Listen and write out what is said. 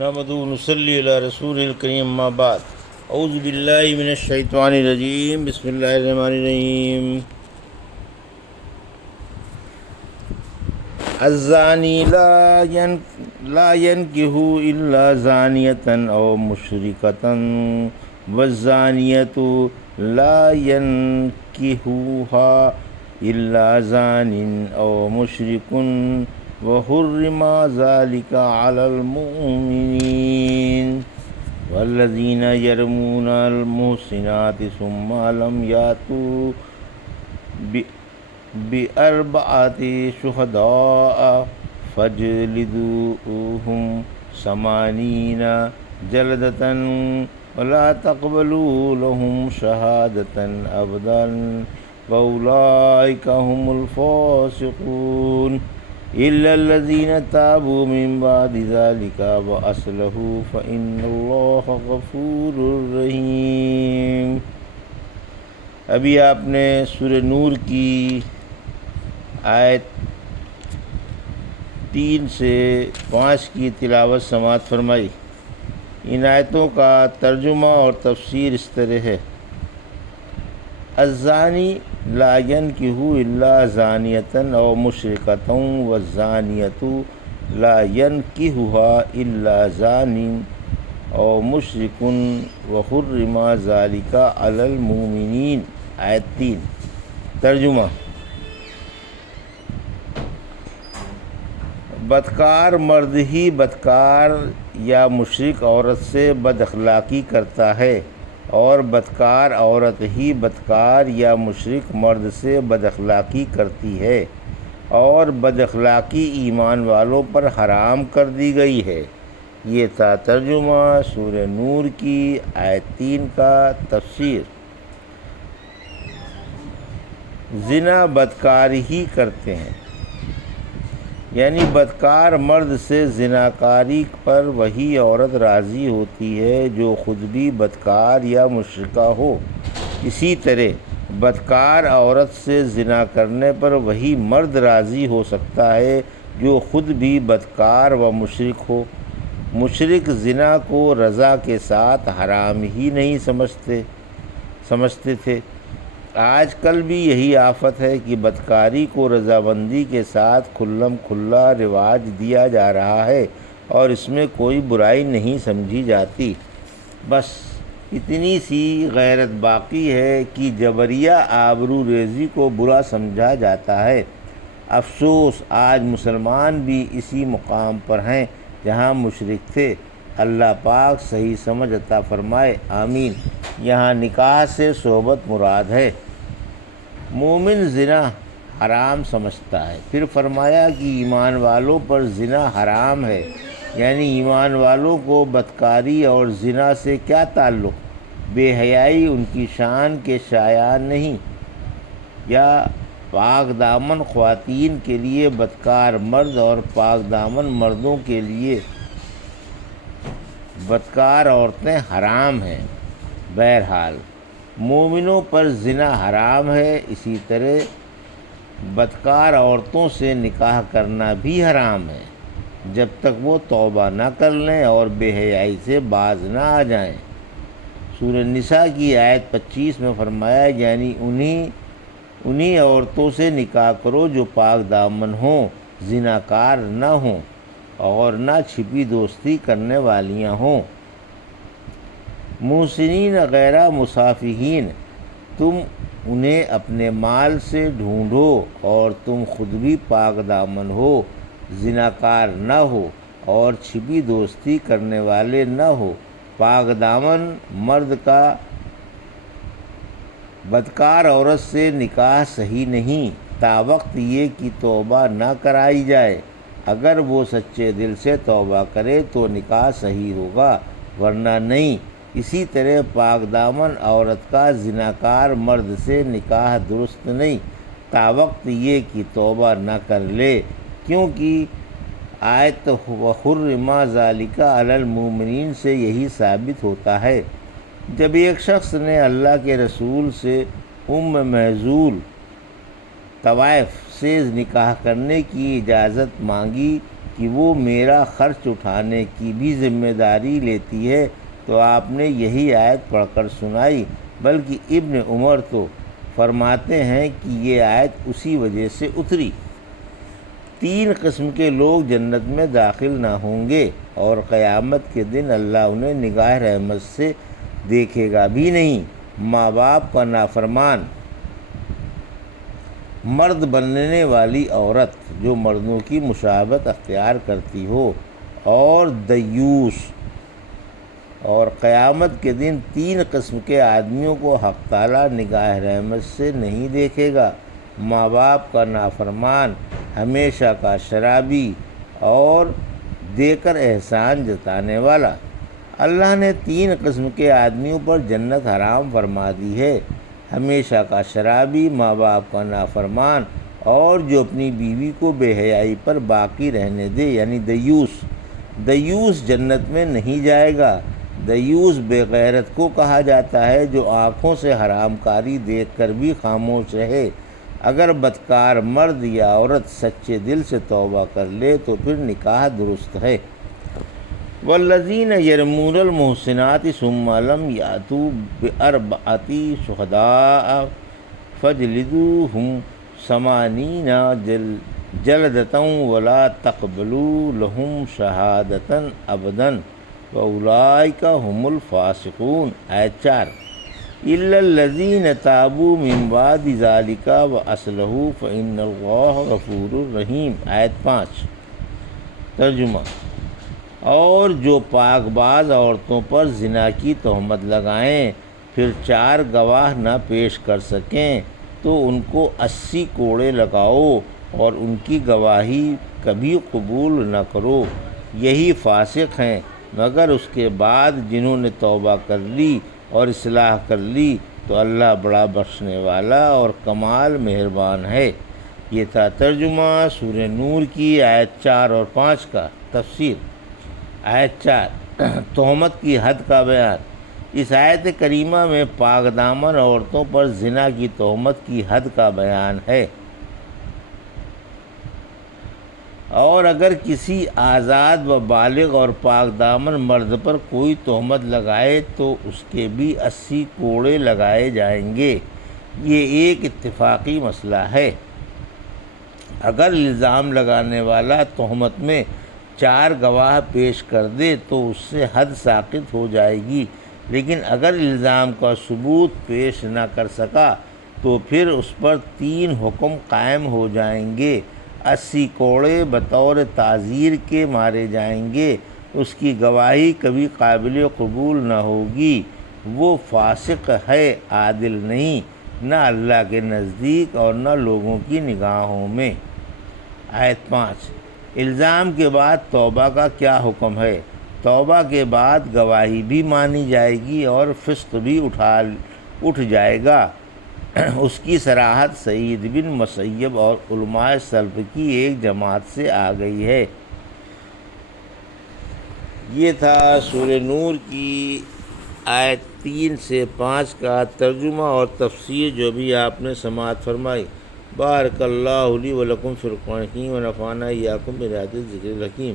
نحمدہ و نصلی علی رسول الکریم اما بعد اعوذ باللہ من الشیطان الرجیم بسم اللہ الرحمن الرحیم الزانی لا ينکح الا زانیۃ او مشرکۃ والزانیۃ لا ينکحها الا زان او مشرک وحرم ذلك على المؤمنين والذين يرمون المحصنات ثم لم يأتوا بأربعة شهداء فاجلدوهم 80 جلدة ولا تقبلوا لهم شهادة أبدا وأولئك هم الفاسقون إلا الذين تابوا من بعد ذلك وأصلحوا فإن الله غفور رحيم۔ ابھی آپ نے سورہ نور کی آیت 3 سے 5 کی تلاوت سماعت فرمائی۔ ان آیتوں کا ترجمہ اور تفسیر اس طرح ہے: الزانی لا ينکح الا زانیۃ او مشرکۃ والزانیۃ لا ينکحها الا زان او مشرک وحرم ذلك علی المؤمنین۔ آیت 3 ترجمہ: بدکار مرد ہی بدکار یا مشرک عورت سے بد اخلاقی کرتا ہے، اور بدکار عورت ہی بدکار یا مشرک مرد سے بد اخلاقی کرتی ہے، اور بد اخلاقی ایمان والوں پر حرام کر دی گئی ہے۔ یہ تھا ترجمہ سورہ نور کی آیت 3 کا تفسیر۔ زنا بدکار ہی کرتے ہیں، یعنی بدکار مرد سے زناکاری پر وہی عورت راضی ہوتی ہے جو خود بھی بدکار یا مشرکہ ہو۔ اسی طرح بدکار عورت سے زنا کرنے پر وہی مرد راضی ہو سکتا ہے جو خود بھی بدکار و مشرک ہو۔ مشرک زنا کو رضا کے ساتھ حرام ہی نہیں سمجھتے تھے۔ آج کل بھی یہی آفت ہے کہ بدکاری کو رضامندی کے ساتھ کھلم کھلا رواج دیا جا رہا ہے اور اس میں کوئی برائی نہیں سمجھی جاتی۔ بس اتنی سی غیرت باقی ہے کہ جبریہ آبرو ریزی کو برا سمجھا جاتا ہے۔ افسوس آج مسلمان بھی اسی مقام پر ہیں جہاں مشرک تھے۔ اللہ پاک صحیح سمجھ عطا فرمائے، آمین۔ یہاں نکاح سے صحبت مراد ہے۔ مومن زنا حرام سمجھتا ہے، پھر فرمایا کہ ایمان والوں پر زنا حرام ہے، یعنی ایمان والوں کو بدکاری اور زنا سے کیا تعلق؟ بے حیائی ان کی شان کے شایان نہیں، یا پاک دامن خواتین کے لیے بدکار مرد اور پاک دامن مردوں کے لیے بدکار عورتیں حرام ہیں۔ بہرحال مومنوں پر زنا حرام ہے، اسی طرح بدکار عورتوں سے نکاح کرنا بھی حرام ہے جب تک وہ توبہ نہ کر لیں اور بے حیائی سے باز نہ آ جائیں۔ سورہ نساء کی آیت 25 میں فرمایا، یعنی انہی عورتوں سے نکاح کرو جو پاک دامن ہوں، زناکار نہ ہوں اور نہ چھپی دوستی کرنے والیاں ہوں۔ محسنین غیر مصافحین، تم انہیں اپنے مال سے ڈھونڈو اور تم خود بھی پاک دامن ہو، زناکار نہ ہو اور چھپی دوستی کرنے والے نہ ہو۔ پاک دامن مرد کا بدکار عورت سے نکاح صحیح نہیں تاوقت یہ کہ توبہ نہ کرائی جائے۔ اگر وہ سچے دل سے توبہ کرے تو نکاح صحیح ہوگا، ورنہ نہیں۔ اسی طرح پاک دامن عورت کا زناکار مرد سے نکاح درست نہیں تاوقت یہ کہ توبہ نہ کر لے، کیونکہ آیت وحرم ذالک علی المؤمنین سے یہی ثابت ہوتا ہے۔ جب ایک شخص نے اللہ کے رسول سے محذول طوائف سے نکاح کرنے کی اجازت مانگی کہ وہ میرا خرچ اٹھانے کی بھی ذمہ داری لیتی ہے، تو آپ نے یہی آیت پڑھ کر سنائی۔ بلکہ ابن عمر تو فرماتے ہیں کہ یہ آیت اسی وجہ سے اتری۔ 3 قسم کے لوگ جنت میں داخل نہ ہوں گے، اور قیامت کے دن اللہ انہیں نگاہ رحمت سے دیکھے گا بھی نہیں۔ ماں باپ کا نافرمان، مرد بننے والی عورت جو مردوں کی مشابہت اختیار کرتی ہو، اور دیوس۔ اور قیامت کے دن 3 قسم کے آدمیوں کو حق تعالیٰ نگاہ رحمت سے نہیں دیکھے گا: ماں باپ کا نافرمان، ہمیشہ کا شرابی، اور دے کر احسان جتانے والا۔ اللہ نے 3 قسم کے آدمیوں پر جنت حرام فرما دی ہے: ہمیشہ کا شرابی، ماں باپ کا نافرمان، اور جو اپنی بیوی کو بے حیائی پر باقی رہنے دے، یعنی دیوس۔ دیوس جنت میں نہیں جائے گا۔ دیوس بے غیرت کو کہا جاتا ہے جو آنکھوں سے حرام کاری دیکھ کر بھی خاموش رہے۔ اگر بدکار مرد یا عورت سچے دل سے توبہ کر لے تو پھر نکاح درست ہے۔ والذین یرمون المحصنات ثم لم یأتوا بأربعۃ شہداء فاجلدوہم 80 جلدۃ ولا تقبلوا لہم شہادۃ ابدا واولئک هم الفاسقون۔ آیت 4۔ الا الذین تابوا من بعد ذلک واصلحوا فإن اللہ غفور رحیم۔ آیت 5۔ ترجمہ: اور جو پاک باز عورتوں پر زنا کی تہمت لگائیں پھر 4 گواہ نہ پیش کر سکیں تو ان کو 80 کوڑے لگاؤ، اور ان کی گواہی کبھی قبول نہ کرو۔ یہی فاسق ہیں، مگر اس کے بعد جنہوں نے توبہ کر لی اور اصلاح کر لی تو اللہ بڑا بخشنے والا اور کمال مہربان ہے۔ یہ تھا ترجمہ سورہ نور کی آیت 4 اور 5 کا۔ تفسیر۔ آیت 4، تہمت کی حد کا بیان۔ اس آیت کریمہ میں پاک دامن عورتوں پر زنا کی تہمت کی حد کا بیان ہے، اور اگر کسی آزاد و بالغ اور پاک دامن مرد پر کوئی تہمت لگائے تو اس کے بھی 80 کوڑے لگائے جائیں گے۔ یہ ایک اتفاقی مسئلہ ہے۔ اگر الزام لگانے والا تہمت میں 4 گواہ پیش کر دے تو اس سے حد ساقط ہو جائے گی، لیکن اگر الزام کا ثبوت پیش نہ کر سکا تو پھر اس پر 3 حکم قائم ہو جائیں گے۔ 80 کوڑے بطور تعزیر کے مارے جائیں گے، اس کی گواہی کبھی قابل قبول نہ ہوگی، وہ فاسق ہے، عادل نہیں، نہ اللہ کے نزدیک اور نہ لوگوں کی نگاہوں میں۔ آیت 5۔ الزام کے بعد توبہ کا کیا حکم ہے؟ توبہ کے بعد گواہی بھی مانی جائے گی اور فسق بھی اٹھ جائے گا۔ اس کی صراحت سعید بن مسیب اور علماء سلف کی ایک جماعت سے آ گئی ہے۔ یہ تھا سورہ نور کی آیت 3 سے 5 کا ترجمہ اور تفسیر جو بھی آپ نے سماعت فرمائی۔ بارک اللہ لی و لکم فی القرآن الحکیم و نفعنی وایاکم بآیات الذکر الحکیم۔